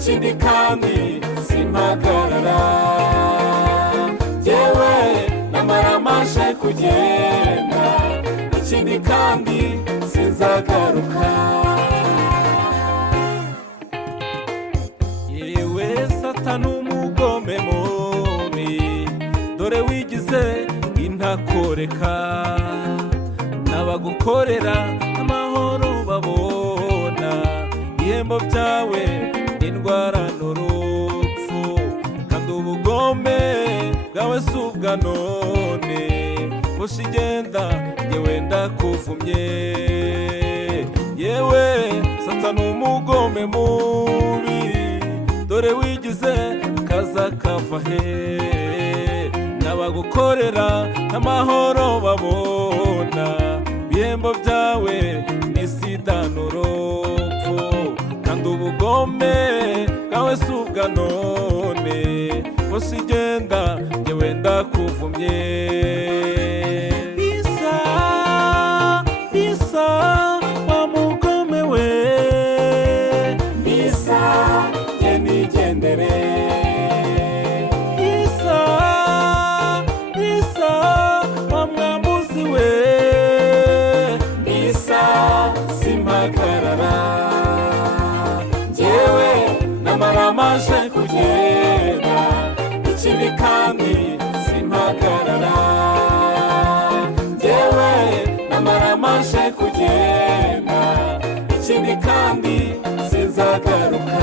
ikindi kandi simpagarara, yewe namara maje kugenda, ikindi kandi sinzagaruka. Yewe Satani umugome mubi, dore wigize intakoreka, n'abagukorera amahoro babona, ihembo byawe indwara n'urupfu, kandi ubugome bwawe si ubwa none, hoshi igenda yewe ndakuvumye. Yewe Satani umugome mubi, dore wigize kaza kava he, n'abagukorera amahoro babona, ibihembo byawe ni sida n'urupfu, kandi ubugome bwawe si ubwa none, hoshi igenda yewe ndakuvumye. Bisa wa mugome we, bisa ye nigendere, bisa wa mwambuzi we, bisa simpagarara, jewe namara maje kugenda, ikindi kandi simpagarara, jewe namara maje kugenda, ikindi kandi sinzagaruka.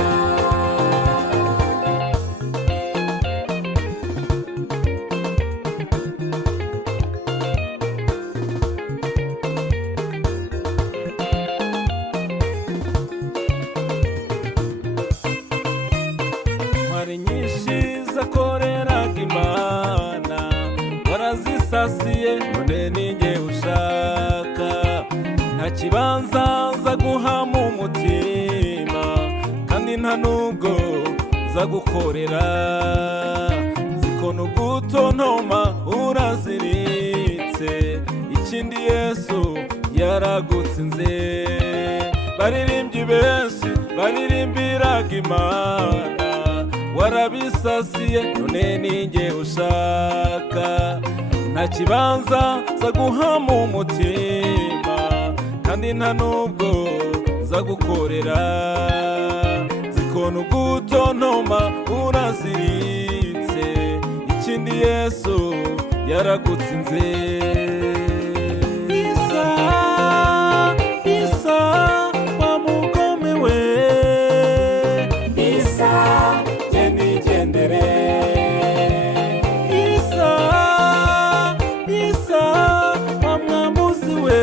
Hari nyinshi zakoreraga Imana, warazisasiye none ninjye ushaka, nta kibanza zaguha mu mutima, kandi nta nubwo zagukorera, ziko n'ugutontoma uraziritse, ikindi Yesu yaragutsinze. Baririmbyi benshi baririmbiraga Imana, warabisasiye none ninjye ushaka, nta kibanza zaguha mu mutima, kandi nta nubwo zagukorera, ziko n'ugutontoma uraziritse, ikindi Yesu yaragutsinze. Bisa wa mugome we, bisa ye nigendere, bisa wa mwambuzi we,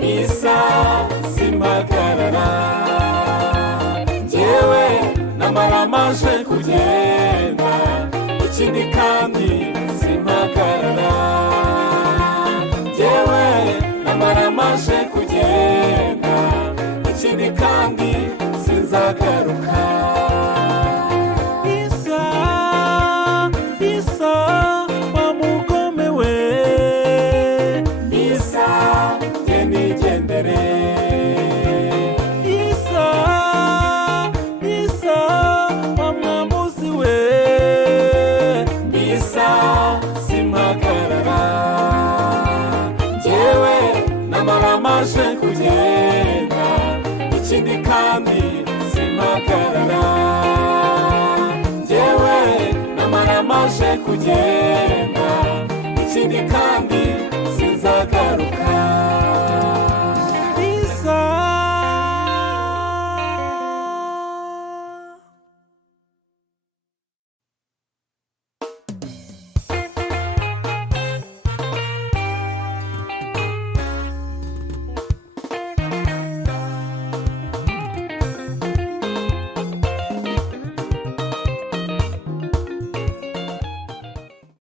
bisa simpagarara, jewe namara maje kugenda, ikindi kandi simpagarara, jewe namara maje kugenda, ikindi kandi sinzagaruka. Bisa wa mugome we, bisa ye nigendere, bisa wa mwambuzi we, bisa simpagarara, jewe namara maje kugenda, ikindi kandi simpagarara, jewe namara maje kugenda, ikindi kandi sinzagaruka.